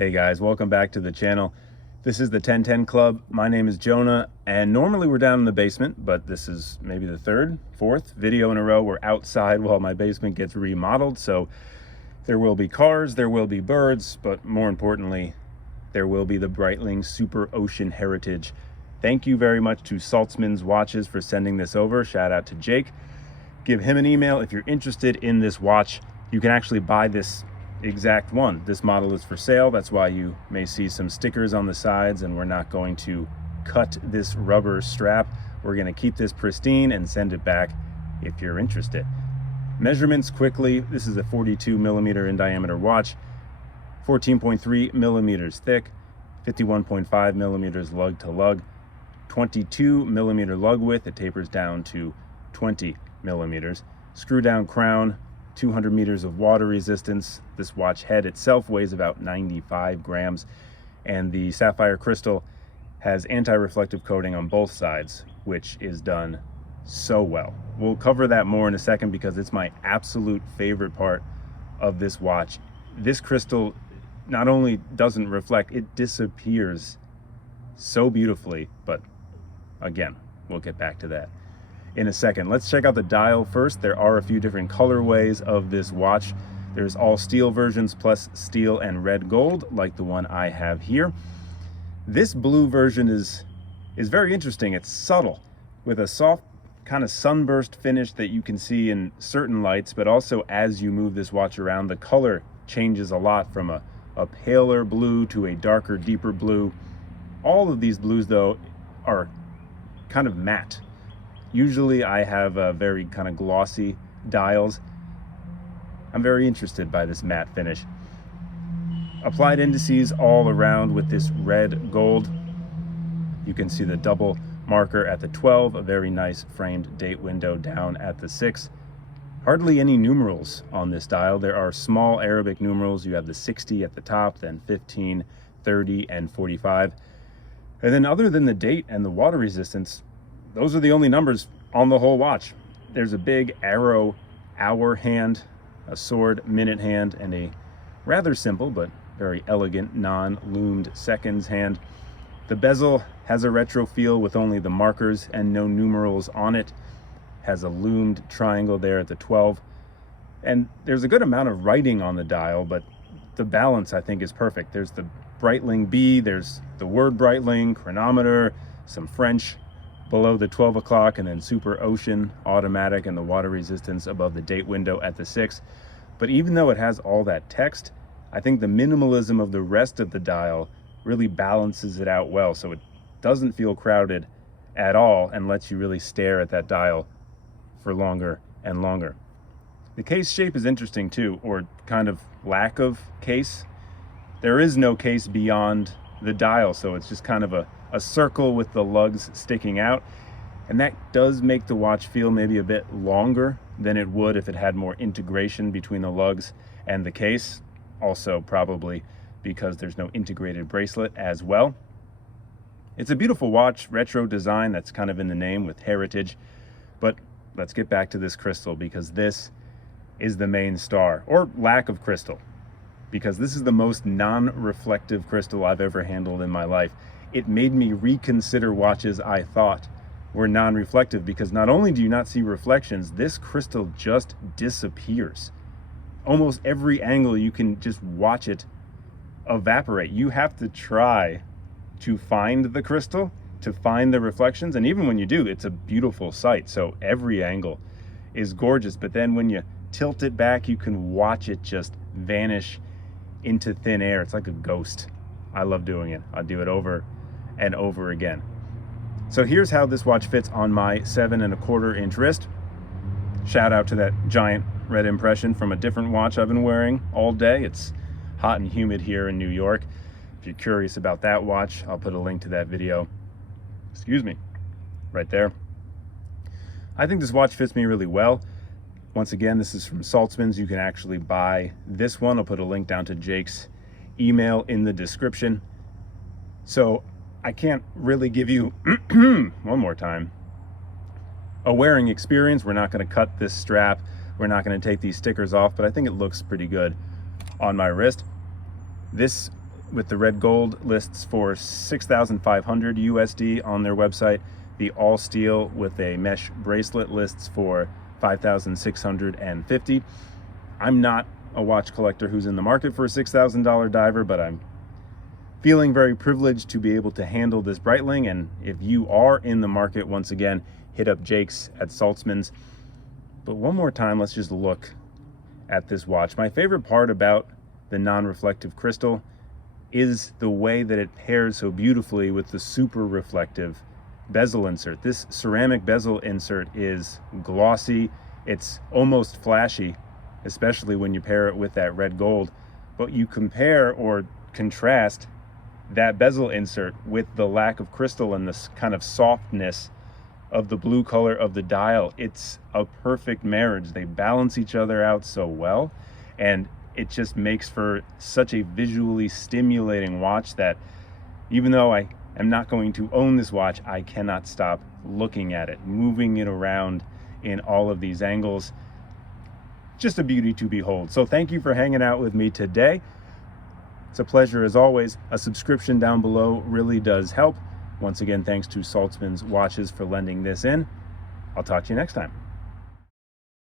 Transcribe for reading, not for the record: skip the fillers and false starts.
Hey guys, welcome back to the channel. This is the 1010 Club. My name is Jonah, and normally we're down in the basement, but this is maybe the third, fourth video in a row we're outside while my basement gets remodeled. So there will be cars, there will be birds, but more importantly, there will be the Breitling SuperOcean heritage. Thank you very much to Saltzman's Watches for sending this over. Shout out to Jake. Give him an email if you're interested in this watch. You can actually buy this exact one. This model is for sale. That's why you may see some stickers on the sides, and we're not going to cut this rubber strap. We're going to keep this pristine and send it back if you're interested. Measurements quickly. This is a 42 millimeter in diameter watch, 14.3 millimeters thick, 51.5 millimeters lug to lug, 22 millimeter lug width. It tapers down to 20 millimeters. Screw down crown, 200 meters of water resistance. This watch head itself weighs about 95 grams, and the sapphire crystal has anti-reflective coating on both sides, which is done so well. We'll cover that more in a second because it's my absolute favorite part of this watch. This crystal not only doesn't reflect, it disappears so beautifully, but again, we'll get back to that in a second. Let's check out the dial first. There are a few different colorways of this watch. There's all steel versions plus steel and red gold, like the one I have here. This blue version is very interesting. It's subtle with a soft kind of sunburst finish that you can see in certain lights, but also as you move this watch around, the color changes a lot from a paler blue to a darker, deeper blue. All of these blues though are kind of matte. Usually I have very kind of glossy dials. I'm very interested by this matte finish. Applied indices all around with this red gold. You can see the double marker at the 12, a very nice framed date window down at the 6. Hardly any numerals on this dial. There are small Arabic numerals. You have the 60 at the top, then 15, 30, and 45. And then other than the date and the water resistance, those are the only numbers on the whole watch. There's a big arrow hour hand, a sword minute hand, and a rather simple but very elegant non-loomed seconds hand. The bezel has a retro feel with only the markers and no numerals on it. Has a loomed triangle there at the 12. And there's a good amount of writing on the dial, but the balance I think is perfect. There's the Breitling B, there's the word Breitling, chronometer, some French below the 12 o'clock, and then SuperOcean automatic and the water resistance above the date window at the 6. But even though it has all that text, I think the minimalism of the rest of the dial really balances it out well, so it doesn't feel crowded at all and lets you really stare at that dial for longer and longer. The case shape is interesting too, or kind of lack of case. There is no case beyond the dial, so it's just kind of a circle with the lugs sticking out, and that does make the watch feel maybe a bit longer than it would if it had more integration between the lugs and the case. Also probably because there's no integrated bracelet as well. It's a beautiful watch, retro design, that's kind of in the name with heritage. But let's get back to this crystal, because this is the main star, or lack of crystal, because this is the most non-reflective crystal I've ever handled in my life. It made me reconsider watches I thought were non-reflective, because not only do you not see reflections, this crystal just disappears. Almost every angle you can just watch it evaporate. You have to try to find the crystal, to find the reflections, and even when you do, it's a beautiful sight. So every angle is gorgeous, but then when you tilt it back, you can watch it just vanish into thin air. It's like a ghost. I love doing it. I'll do it over and over again. So here's how this watch fits on my 7¼ inch wrist. Shout out to that giant red impression from a different watch I've been wearing all day. It's hot and humid here in New York. If you're curious about that watch, I'll put a link to that video, excuse me, right there. I think this watch fits me really well. Once again, this is from Saltzman's. You can actually buy this one. I'll put a link down to Jake's email in the description. So I can't really give you, one more time, a wearing experience. We're not going to cut this strap. We're not going to take these stickers off, but I think it looks pretty good on my wrist. This with the red gold lists for 6,500 USD on their website. The all steel with a mesh bracelet lists for 5,650. I'm not a watch collector who's in the market for a $6,000 diver, but I'm feeling very privileged to be able to handle this Breitling. And if you are in the market, once again, hit up Jake's at Saltzman's. But one more time, let's just look at this watch. My favorite part about the non-reflective crystal is the way that it pairs so beautifully with the super reflective bezel insert. This ceramic bezel insert is glossy. It's almost flashy, especially when you pair it with that red gold. But you compare or contrast that bezel insert with the lack of crystal and this kind of softness of the blue color of the dial. It's a perfect marriage. They balance each other out so well, and it just makes for such a visually stimulating watch that even though I am not going to own this watch, I cannot stop looking at it, moving it around in all of these angles. Just a beauty to behold. So thank you for hanging out with me today. It's a pleasure as always. A subscription down below really does help. Once again, thanks to Saltzman's Watches for lending this in. I'll talk to you next time.